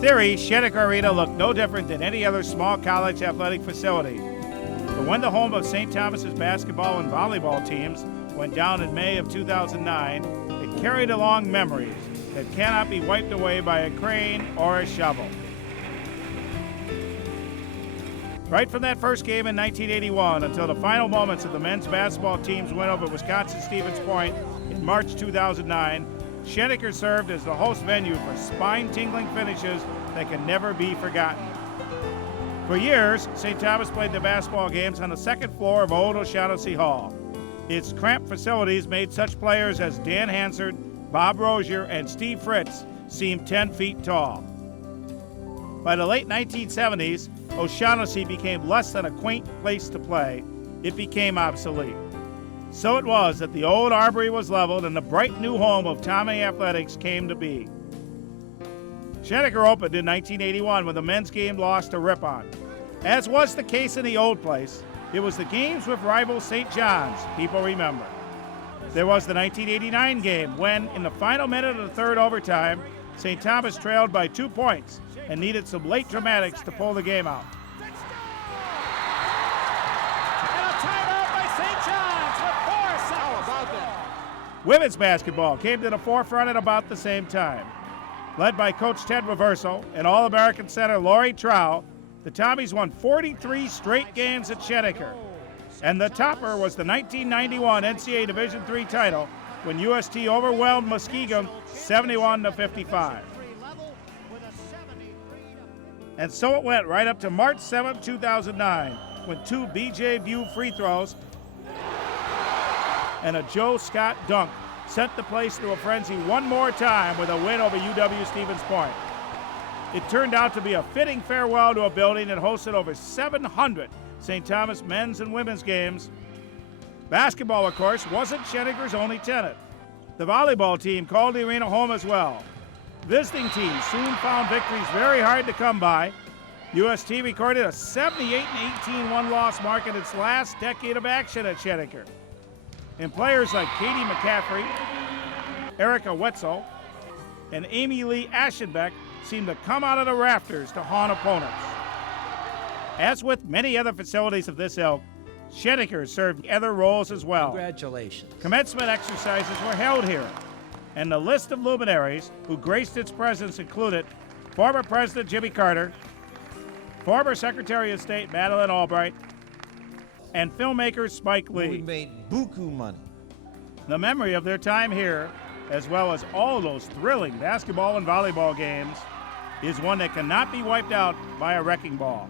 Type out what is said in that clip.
theory, Schoenecker Arena looked no different than any other small college athletic facility. But when the home of St. Thomas's basketball and volleyball teams went down in May of 2009, it carried along memories that cannot be wiped away by a crane or a shovel. Right from that first game in 1981 until the final moments of the men's basketball team's win over Wisconsin-Stevens Point in March 2009, Schoenecker served as the host venue for spine-tingling finishes that can never be forgotten. For years, St. Thomas played the basketball games on the second floor of Old O'Shaughnessy Hall. Its cramped facilities made such players as Dan Hansard, Bob Rozier, and Steve Fritz seem 10 feet tall. By the late 1970s, O'Shaughnessy became less than a quaint place to play. It became obsolete. So it was that the old Armory was leveled and the bright new home of Tommy Athletics came to be. Schoenecker opened in 1981 when the men's game lost to Ripon. As was the case in the old place, it was the games with rival St. John's people remember. There was the 1989 game when, in the final minute of the third overtime, St. Thomas trailed by 2 points and needed some late dramatics to pull the game out. And a timeout by St. John's with 4 seconds. How about that? Women's basketball came to the forefront at about the same time. Led by Coach Ted Reversal and All-American center Lori Trow, the Tommies won 43 straight games at Schoenecker. And the topper was the 1991 NCAA Division III title when UST overwhelmed Muskegon 71-55. And so it went right up to March 7, 2009, when 2 BJ View free throws and a Joe Scott dunk sent the place to a frenzy one more time with a win over UW-Stevens Point. It turned out to be a fitting farewell to a building that hosted over 700 St. Thomas men's and women's games. Basketball, of course, wasn't Schoenecker's only tenant. The volleyball team called the arena home as well. Visiting teams soon found victories very hard to come by. UST recorded a 78-18 one-loss mark in its last decade of action at Schoenecker. And players like Katie McCaffrey, Erica Wetzel, and Amy Lee Aschenbeck seemed to come out of the rafters to haunt opponents. As with many other facilities of this ilk, Schoenecker served other roles as well. Congratulations. Commencement exercises were held here, and the list of luminaries who graced its presence included former President Jimmy Carter, former Secretary of State Madeleine Albright, and filmmaker Spike Lee. We made buku money. The memory of their time here, as well as all those thrilling basketball and volleyball games, is one that cannot be wiped out by a wrecking ball.